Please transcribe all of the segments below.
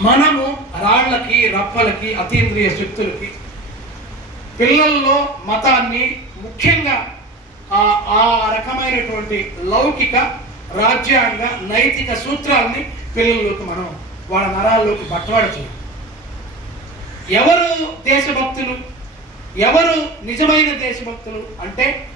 మనము రాళ్ళకి రప్పలకి అతీంద్రియ శక్తులకి పిల్లల్లో మతాన్ని ముఖ్యంగా ఆ ఆ రకమైనటువంటి లౌకిక రాజ్యాంగ నైతిక సూత్రాలని పిల్లల్లోకి మనం వాళ్ళ నరాల్లోకి బట్టవాడ చేయాలి ఎవరు దేశభక్తులు? ఎవరు నిజమైన దేశభక్తులు? అంటే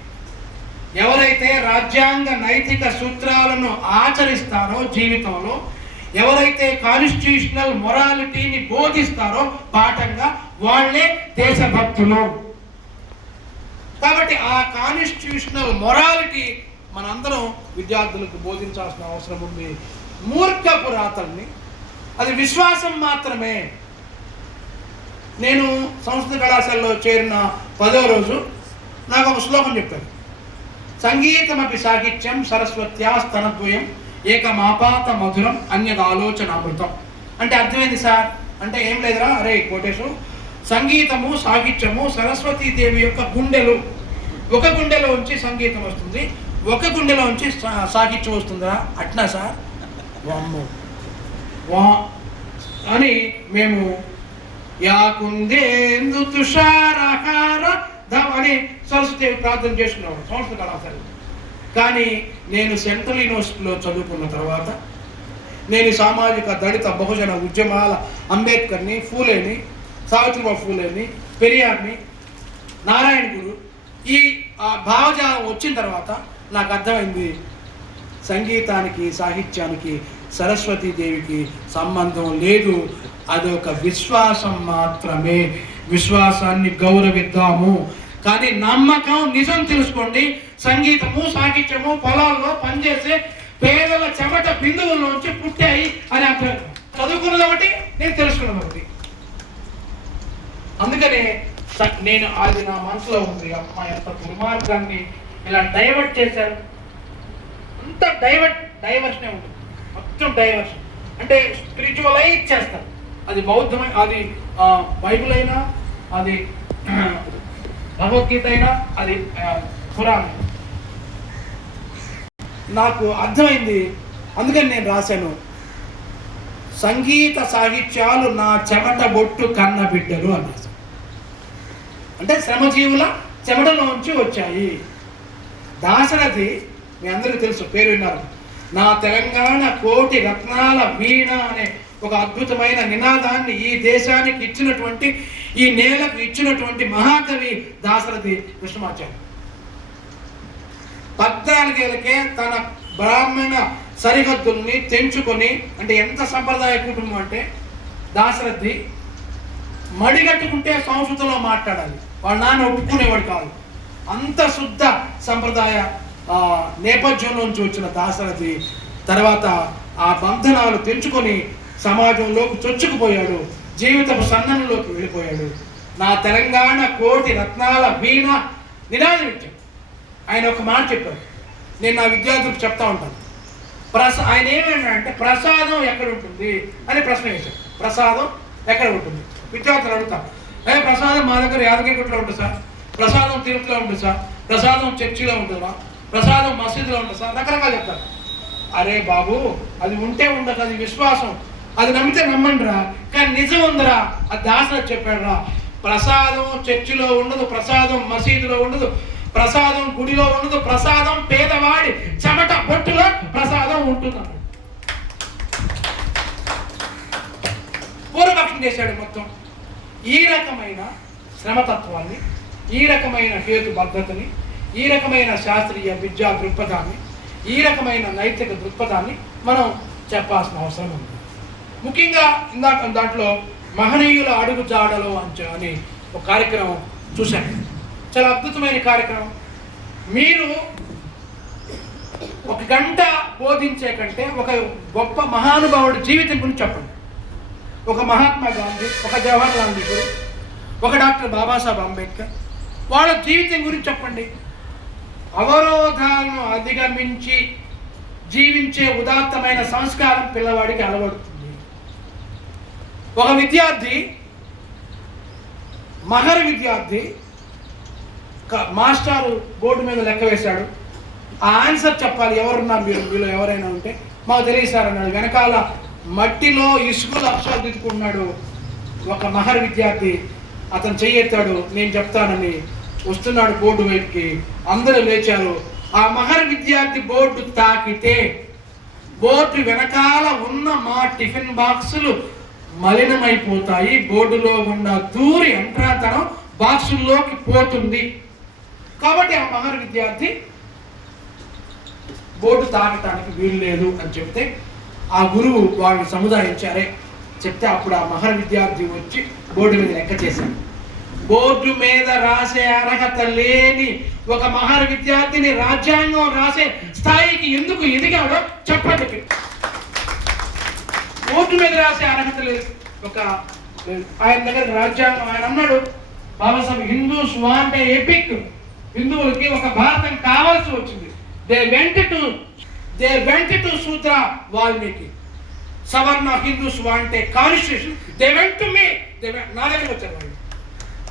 ఎవరైతే రాజ్యాంగ నైతిక సూత్రాలను ఆచరిస్తారో జీవితంలో ఎవరైతే కాన్స్టిట్యూషనల్ మొరాలిటీని బోధిస్తారో పాఠంగా వాళ్ళే దేశభక్తులు. కాబట్టి ఆ కాన్స్టిట్యూషనల్ మొరాలిటీ మనందరం విద్యార్థులకు బోధించాల్సిన అవసరం ఉంది. మూర్ఖపు రాతల్ని అది విశ్వాసం మాత్రమే. నేను సంస్కృత కళాశాలలో చేరిన పదో రోజు నాకు ఒక శ్లోకం చెప్పారు. సంగీతమపి సాహిత్యం సరస్వత్యా స్తనద్వయం ఏకమాపాత మధురం అన్యద ఆలోచన అమృతం అంటే అర్థమైంది సార్? అంటే ఏం లేదురా? అరే కోటేశు సంగీతము సాహిత్యము సరస్వతీదేవి యొక్క గుండెలు. ఒక గుండెలో ఉంచి సంగీతం వస్తుంది ఒక గుండెలో ఉంచి సా- సాహిత్యం వస్తుందా అట్నా సార్? వామ్మో. వా. అని మేము యాకుందేందు తుషారాకార ధ- అని సరస్వతి ప్రార్థన చేసుకున్నాము. సంస్కృత కళాశాల కానీ నేను సెంట్రల్ యూనివర్సిటీలో చదువుకున్న తర్వాత నేను సామాజిక దళిత బహుజన ఉద్యమాల అంబేద్కర్ని ఫూలేని సావిత్రిబాబు ఫూలేని పెరియార్ని నారాయణ గురు ఈ ఆ, భావజాలం వచ్చిన తర్వాత నాకు అర్థమైంది సంగీతానికి సాహిత్యానికి సరస్వతీదేవికి సంబంధం లేదు. అదొక విశ్వాసం మాత్రమే. విశ్వాసాన్ని గౌరవిద్దాము. కానీ నమ్మకం నిజం తెలుసుకోండి. సంగీతము సాహిత్యము పొలాల్లో పనిచేసే పేదల చెమట బిందువుల్లోంచి పుట్టాయి అని అర్థం చదువుకున్నది ఒకటి నేను తెలుసుకున్నది ఒకటి. అందుకనే నేను అది నా మనసులో ఉంది. అమ్మ ఎంత దుర్మార్గాన్ని ఇలా డైవర్ట్ చేశారు. అంత డైవర్ట్ డైవర్షనే ఉంటుంది. మొత్తం డైవర్షన్. అంటే స్పిరిచువలైజ్ చేస్తారు. అది బౌద్ధమై అది ఆ, బైబిల్ అయినా అది భగవద్గీత అయినా అది ఆ, ఖురాన్. అయినా. నాకు అర్థమైంది. అందుకని నేను రాశాను. సంగీత సాహిత్యాలు నా చెమట బొట్టు కన్న బిడ్డలు అని రాశాను. అంటే శ్రమజీవుల చెమటలోంచి వచ్చాయి. దాశరథి మీ అందరికీ తెలుసు పేరు విన్నారు. నా తెలంగాణ కోటి రత్నాల వీణ అనే ఒక అద్భుతమైన నినాదాన్ని ఈ దేశానికి ఇచ్చినటువంటి ఈ నేలకు ఇచ్చినటువంటి మహాకవి దాశరథి కృష్ణమాచార్య పద్నాలుగేళ్ళకే తన బ్రాహ్మణ సరిహద్దుల్ని తెంచుకొని అంటే ఎంత సంప్రదాయ కుటుంబం అంటే దాశరథి మడిగట్టుకుంటే సంస్కృతంలో మాట్లాడాలి. వాళ్ళ నాన్న ఒప్పుకునేవాడు కాదు. అంత శుద్ధ సంప్రదాయ నేపథ్యంలోంచి వచ్చిన దాశరథి తర్వాత ఆ బంధనాలు తెంచుకొని సమాజంలోకి చొచ్చుకుపోయాడు. జీవితపు సన్ననంలోకి వెళ్ళిపోయాడు. నా తెలంగాణ కోటి రత్నాల వీణ నినాదం ఆయన ఒక మాట చెప్పారు నేను నా విద్యార్థులకు చెప్తా ఉంటాను. ప్రస ఆయన ఏమన్నాడంటే ప్రసాదం ఎక్కడ ఉంటుంది? అని ప్రశ్న వేశారు ప్రసాదం ఎక్కడ ఉంటుంది? విద్యార్థులు అడుగుతారు. అదే ప్రసాదం మా దగ్గర యాదగిరిగుట్టలో ఉంటుంది సార్. ప్రసాదం తిరుపతిలో ఉంటుంది సార్. ప్రసాదం చర్చిలో ఉంటుందా? ప్రసాదం మసీదులో ఉంటుంది సార్? రకరకాలు చెప్తారు. అరే బాబు అది ఉంటే ఉండదు. అది విశ్వాసం. అది నమ్మితే నమ్మండిరా. కానీ నిజం ఉందిరా. అది దాసరా చెప్పాడురా. ప్రసాదం చర్చిలో ఉండదు. ప్రసాదం మసీదులో ఉండదు. ప్రసాదం గుడిలో ఉండదు ప్రసాదం పేదవాడి చెమట బొట్టులో ప్రసాదం ఉంటున్నాడు పూర్వపక్షం చేశాడు మొత్తం. ఈ రకమైన శ్రమతత్వాన్ని ఈ రకమైన హేతుబద్ధతని ఈ రకమైన శాస్త్రీయ విద్యా దృక్పథాన్ని ఈ రకమైన నైతిక దృక్పథాన్ని మనం చెప్పాల్సిన అవసరం ఉంది. ముఖ్యంగా ఇందాక దాంట్లో మహనీయుల అడుగు జాడలో అని ఒక కార్యక్రమం చూశాను. చాలా అద్భుతమైన కార్యక్రమం. మీరు ఒక గంట బోధించే కంటే ఒక గొప్ప మహానుభావుడి జీవితం గురించి చెప్పండి. ఒక మహాత్మా గాంధీ ఒక జవహర్లాల్ నెహ్రూ ఒక డాక్టర్ బాబాసాహెబ్ అంబేద్కర్ వాళ్ళ జీవితం గురించి చెప్పండి. అవరోధాలను అధిగమించి జీవించే ఉదాత్తమైన సంస్కారం పిల్లవాడికి అలవడుతుంది. ఒక విద్యార్థి మహర్ విద్యార్థి మాస్టారు బోర్డు మీద లెక్క వేశాడు. ఆ ఆన్సర్ చెప్పాలి ఎవరున్నారు మీరు? మీలో ఎవరైనా ఉంటే మాకు తెలియదు సార్ అన్నాడు వెనకాల మట్టిలో ఇసుకలు అక్షరాలు దిద్దుకుంటున్నాడు ఒక మహర్ విద్యార్థి. అతను చెయ్యెత్తాడు నేను చెప్తానని. వస్తున్నాడు బోర్డు వైపుకి అందరూ లేచారు. ఆ మహర్ విద్యార్థి బోర్డు తాకితే బోర్డు వెనకాల ఉన్న మా టిఫిన్ బాక్సులు మలినమైపోతాయి. బోర్డులో ఉన్న దూరి ఎంట్రాతనం బాక్సుల్లోకి పోతుంది. కాబట్టి ఆ మహర్ విద్యార్థి బోర్డు తాగటానికి వీలు లేదు అని చెప్తే ఆ గురువు వాళ్ళని సముదాయించారే. చెప్తే అప్పుడు ఆ మహర్ విద్యార్థి వచ్చి బోర్డు మీద లెక్క చేశాడు. బోర్డు మీద రాసే అర్హత లేని ఒక మహర్ విద్యార్థిని రాజ్యాంగం రాసే స్థాయికి ఎందుకు ఎదిగాడో చెప్పండి. బోర్డు మీద రాసే అర్హత లేదు. ఒక ఆయన దగ్గర రాజ్యాంగం ఆయన అన్నాడు బాబాసాహెబ్ హిందూస్ వాంట్ ఎపిక్ హిందువులకి ఒక భారతం కావాల్సి వచ్చింది. They went to they went to Sutra Valmiki. Savarna Hindus want constitution. They went to me they నా దగ్గరికి వచ్చారు వాళ్ళు.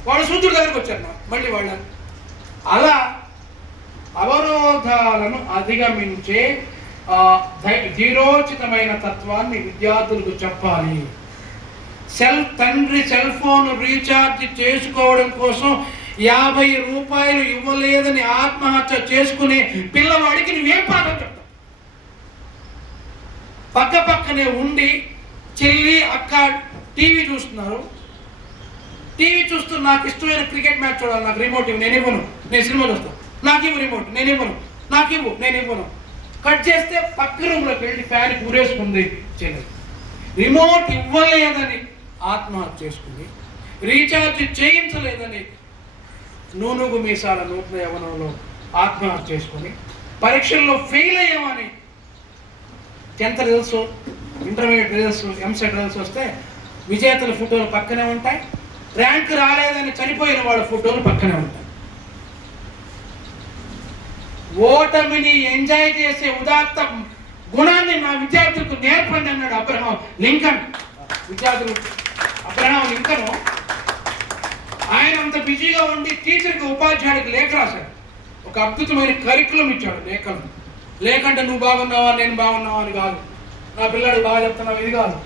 వాళ్ళు సూత్రుడి దగ్గరికి వచ్చారు నా మళ్ళీ వాళ్ళ. అలా అవరోధాలను అధిగమించే ధీరోచితమైన తత్వాన్ని విద్యార్థులకు చెప్పాలి. సెల్ తండ్రి సెల్ ఫోన్ రీఛార్జ్ చేసుకోవడం కోసం యాభై రూపాయలు ఇవ్వలేదని ఆత్మహత్య చేసుకునే పిల్లవాడికి నువ్వేం పాఠం చెప్తావు? పక్క పక్కనే ఉండి చెల్లి అక్క టీవీ చూస్తున్నారు. టీవీ చూస్తూ నాకు ఇష్టమైన క్రికెట్ మ్యాచ్ చూడాలి. నాకు రిమోట్ ఇవ్వు నేను ఇవ్వను. నేను సినిమా చూస్తాను నాకు ఇవ్వు రిమోట్ నేను ఇవ్వను. నాకు ఇవ్వు నేను ఇవ్వను. కట్ చేస్తే పక్క రూమ్లోకి వెళ్ళి ఫ్యాన్ కూరేసుకుంది చెల్లి. రిమోట్ ఇవ్వలేదని ఆత్మహత్య చేసుకుంది. రీఛార్జ్ చేయించలేదని నూనుగు మీసాల నూతన యవనంలో ఆత్మహత్య చేసుకొని పరీక్షల్లో fail అయ్యామని tenth results intermediate results EAMCET results వస్తే విజేతల ఫోటోలు పక్కనే ఉంటాయి. ర్యాంక్ రాలేదని చనిపోయిన వాళ్ళ ఫోటోలు పక్కనే ఉంటాయి. ఓటమిని ఎంజాయ్ చేసే ఉదాత్త గుణాన్ని నా విద్యార్థులకు నేర్పండి అన్నాడు అబ్రహాం లింకన్. విద్యార్థులు అబ్రహాం లింకన్ ఆయన అంత బిజీగా ఉండి టీచర్కి ఉపాధ్యాయుడికి లేఖ రాశాడు. ఒక అద్భుతమైన కరికులం ఇచ్చాడు లేఖలు. లేకంటే నువ్వు బాగున్నావా నేను బాగున్నావా అని కాదు. నా పిల్లాడు బాగా చెప్తున్నావు ఇది కాదు.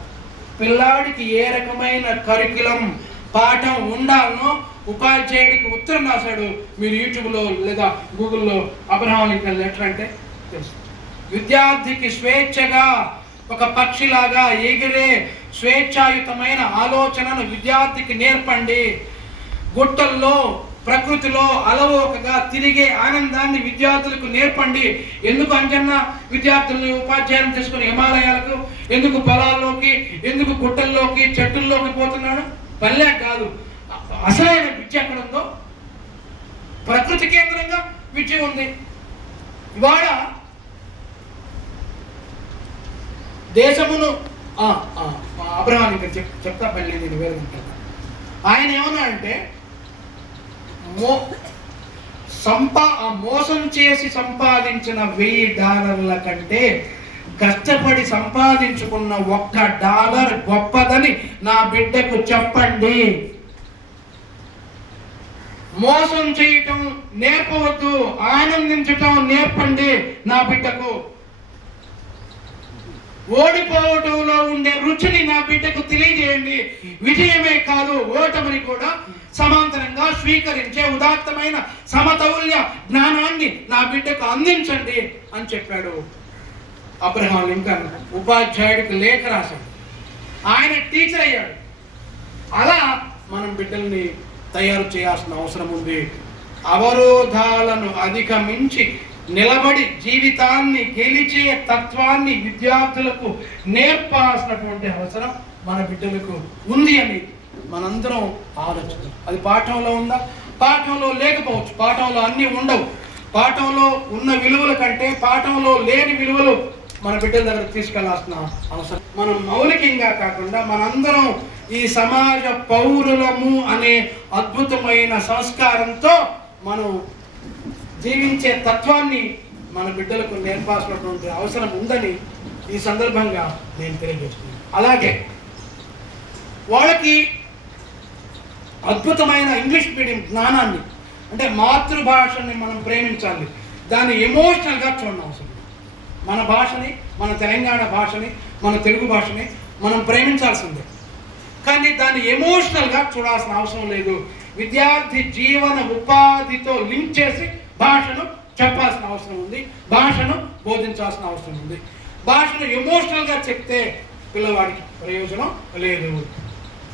పిల్లాడికి ఏ రకమైన కరికులం పాఠం ఉండాలనో ఉపాధ్యాయుడికి ఉత్తరం రాశాడు. మీరు యూట్యూబ్లో లేదా గూగుల్లో అబ్రహాం లింకన్ లెటర్ అంటే తెలుసు. విద్యార్థికి స్వేచ్ఛగా ఒక పక్షిలాగా ఎగిరే స్వేచ్ఛాయుతమైన ఆలోచనను విద్యార్థికి నేర్పండి. గుట్టల్లో ప్రకృతిలో అలవోకగా తిరిగే ఆనందాన్ని విద్యార్థులకు నేర్పండి. ఎందుకు అంజన్న? విద్యార్థుల్ని ఉపాధ్యాయులు చేసుకుని హిమాలయాలకు ఎందుకు పొలాల్లోకి ఎందుకు గుట్టల్లోకి చెట్టుల్లోకి పోతున్నాడు? పల్లె కాదు. అసలైన విద్య ఎక్కడ ఉందో ప్రకృతి కేంద్రంగా విద్య ఉంది. ఇవాళ దేశమును ఆ, చెప్తా పల్లె నేను వివరించాను ఆయన ఏమన్నా అంటే మో సంపా ఆ మోసం చేసి సంపాదించిన వెయ్యి డాలర్ల కంటే కష్టపడి సంపాదించుకున్న ఒక్క డాలర్ గొప్పదని నా బిడ్డకు చెప్పండి. మోసం చేయటం నేర్పవద్దు ఆనందించటం నేర్పండి నా బిడ్డకు. ఓడిపోవటంలో ఉండే రుచిని నా బిడ్డకు తెలియజేయండి. విజయమే కాదు ఓటమిని కూడా సమాంతరంగా స్వీకరించే ఉదాత్తమైన సమతౌల్య జ్ఞానాన్ని నా బిడ్డకు అందించండి అని చెప్పాడు అబ్రహాం లింకన్. ఉపాధ్యాయుడికి లేఖ రాశాడు. ఆయన టీచర్ అయ్యాడు. అలా మనం బిడ్డల్ని తయారు చేయాల్సిన అవసరం ఉంది. అవరోధాలను అధిగమించి నిలబడి జీవితాన్ని గెలిచే తత్వాన్ని విద్యార్థులకు నేర్పాల్సినటువంటి అవసరం మన బిడ్డలకు ఉంది అని మనందరం ఆలోచిద్దాం. అది పాఠంలో ఉందా? పాఠంలో లేకపోవచ్చు. పాఠంలో అన్నీ ఉండవు. పాఠంలో ఉన్న విలువల కంటే పాఠంలో లేని విలువలు మన బిడ్డల దగ్గర తీసుకెళ్ళాల్సిన అవసరం. మనం మౌలికంగా కాకుండా మనందరం ఈ సమాజ పౌరులము అనే అద్భుతమైన సంస్కారంతో మనం జీవించే తత్వాన్ని మన బిడ్డలకు నేర్పాల్సినటువంటి అవసరం ఉందని ఈ సందర్భంగా నేను తెలియజేస్తున్నాను. అలాగే వాళ్ళకి అద్భుతమైన ఇంగ్లీష్ మీడియం జ్ఞానాన్ని అంటే మాతృభాషని మనం ప్రేమించాలి. దాన్ని ఎమోషనల్గా చూడడం అవసరం మన భాషని మన తెలంగాణ భాషని మన తెలుగు భాషని మనం ప్రేమించాల్సిందే. కానీ దాన్ని ఎమోషనల్గా చూడాల్సిన అవసరం లేదు. విద్యార్థి జీవన ఉపాధితో లింక్ చేసి భాషను చెప్పాల్సిన అవసరం ఉంది. భాషను బోధించాల్సిన అవసరం ఉంది. భాషను ఎమోషనల్గా చెప్తే పిల్లవాడికి ప్రయోజనం లేదు.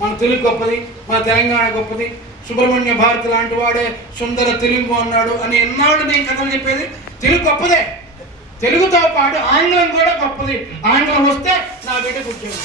మన తెలుగు గొప్పది మన తెలంగాణ గొప్పది సుబ్రహ్మణ్య భారతి లాంటి వాడే సుందర తెలుగు అన్నాడు అని ఎన్నాడు నేను కథలు చెప్పేది? తెలుగు గొప్పదే. తెలుగుతో పాటు ఆంగ్లం కూడా గొప్పది. ఆంగ్లం వస్తే నా బిడ్డకు ఉద్యోగం